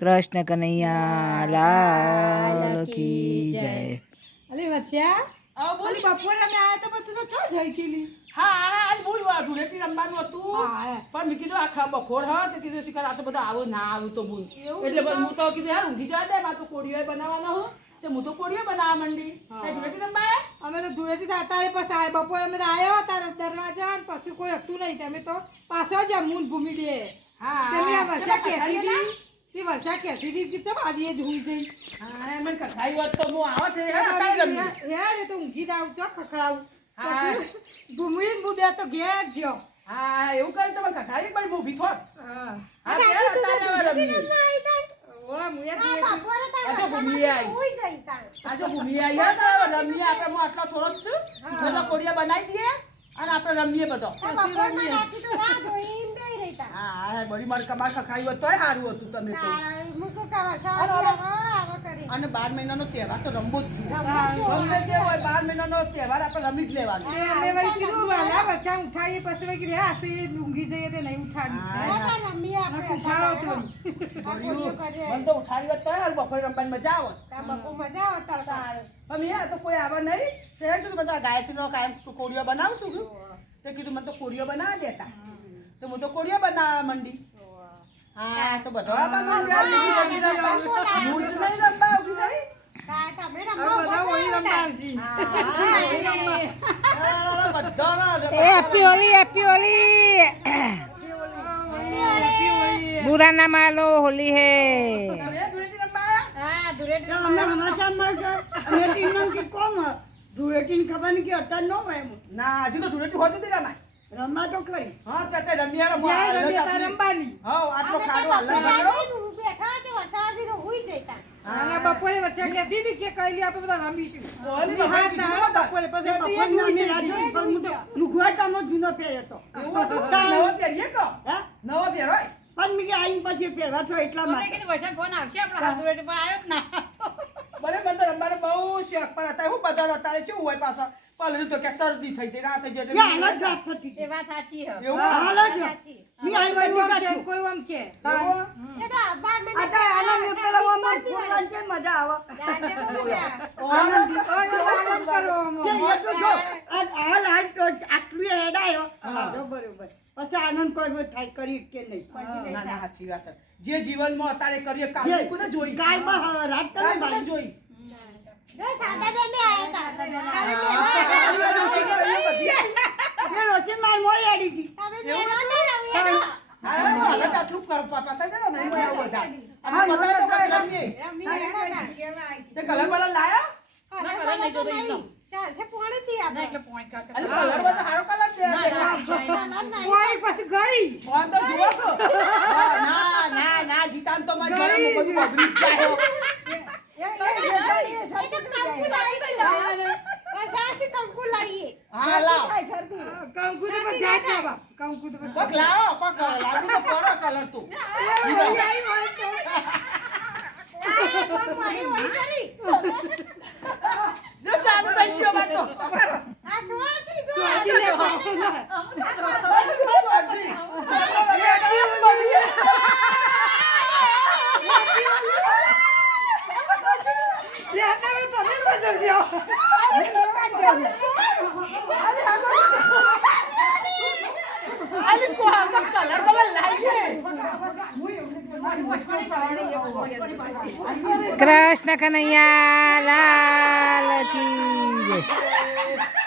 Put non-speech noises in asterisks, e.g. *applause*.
કૃષ્ણ કનૈયા લાલ કી જય. અલે વસ્યા આવો બોલ. બપોરે અમે આયા તો પછી તો ચો જઈ કેલી હા હા આજ બોલ વા ધૂળેટી રમવાનું હતું. પણ મેં કીધું આખા બખોર હા તો કીધું શિકાર આ તો બધા આવું ના આવું તો બોલ. એટલે બસ હું તો કીધું યાર ઊંઘી જવા દે મારે તો બનાવવાનો હું તે હું તો કોડીઓ બનાવવા માંડી. હા. ધૂળેટી રમવા અમે તો ધૂળેટી તારે પછી આયા બપોરે અમે તો આયા તાર દરવાજા પછી કોઈ હતું નહીં તમે તો પાછો જ મૂન ભૂમિ દે હા તમે આ વર્ષા કહેતી કથાઈ હતી તે વર્ષા કહેતી હતી કે તમ આજે જ હુઈ જઈ? હા એમ કથાઈ વાત તો હું આવો છે યાર રમી. એ તો ઊંઘી દાવ છો ખખડાવ. હા. ભૂમિન ભૂબે તો ઘેર જો હા એવું કરી તો મને કથાઈ પણ હું ભીથો હા. હા ત્યારે અત્યારે રમીએ. ઓવા મુયા આ આજો ભૂમિ આઈ હોઈ જઈ તા આજો ભૂમિ આઈ યાર તો રમીએ આપણે હું આટલો થોડો છું. બધો કોડિયા બનાવી દઈએ અને આપણે રમીએ બધો. હા હા બરી માર કમાર તોય સારું હતું તમે તો. અને બાર મહિનાનો તહેવાર તો રમવો જ ગમે તે હોય બાર મહિનાનો તહેવાર આપણે રમી જ લેવાનો. અમે વળી કીધું ઉઠાડીએ. પછી વળી કીધું હા, તો એ ઊંઘી જઈએ તે નહીં ઉઠાડી ઉઠાડો તો. મને તો ઉઠાડી હોત તોય સારું બપોરે રમવાની મજા આવત. તારે. પણ મેં તો કોઈ આવે નહીં. તે કીધું બધા ગાયત્રીનો કાયમ તું કોળીઓ બનાવશું. તો તે કીધું મને તો કોળીઓ બનાવી દેતા. તો હું તો કોડિયો બનાવવા માંડી. હા તો બધો હેપી હોલી હેપી હોલી. બુરા ના માલો. હોલી હે ધૂળેટી ખબર નહીં કે અત્યારે ન હોય ના હજુ તો ધૂળેટી હોતી હતી રમાય. રમવા તો ખરી હા તો તે રમ્યા રમવા. જ્યાં રમીએ ત્યાં રમવાની હા આટલો ખાડો હાલત પકડો. અને બપોરે વર્ષા કે દીદી કે કઈ આપણે બધા રમીશું હાથ બપોરે ના કીધું બપોરે પછી તો એ અમે જઈ. પણ હું તો લુગવા તો જૂનો પહેર્યો હતો? નવો પહેરીએ કો? હા નવો પહેરોય? પણ મેં કે પછી પહેરવા તો એટલા માટે બરે મને તો રમવાનો બહુ શોખ પર હતા હું બધા અત્યારે કેવું હોય પાછા? પલળ્યું તો કે શરદી થઈ જાય રાત થઈ જાય એ હાલ જ વાત થતી હતી. એવું? હાલ જ મી આઈ બધી કે, કોઈ આમ કે? આ તો આના મેં પેલા ઓમાં ફોડવાની છે. મજા આવે? *laughs* આનંદ આનંદ કરો ઓમ એ તો જો, આ હાલ હાલ તો આટલું એ હેડાયો. બરોબર. પછી આનંદ કોઈ થાય કરી કે નહીં? ના ના સાચી વાત છે. જે જીવનમાં અત્યારે કરીએ કાલે કોને જોઈ? કાલમાં રાત તમે બાળી. જોઈ? માં ગળી ના, ના, ના, ગીતાને તો મારે જરા બધું બગડી જાય હા, લાવ. કંકુ તો પછી જાત ના બાપ. કંકુ તો પછી કોક લાવો, કોક લાવવું તો પડે કલર તું. જો ચાલુ થઈ ગયો મારે તો. તમે તમે શું સમજ્યો? આલી કો આમાં કલર બલર લાવીએ. કૃષ્ણ કનૈયા લાલ કી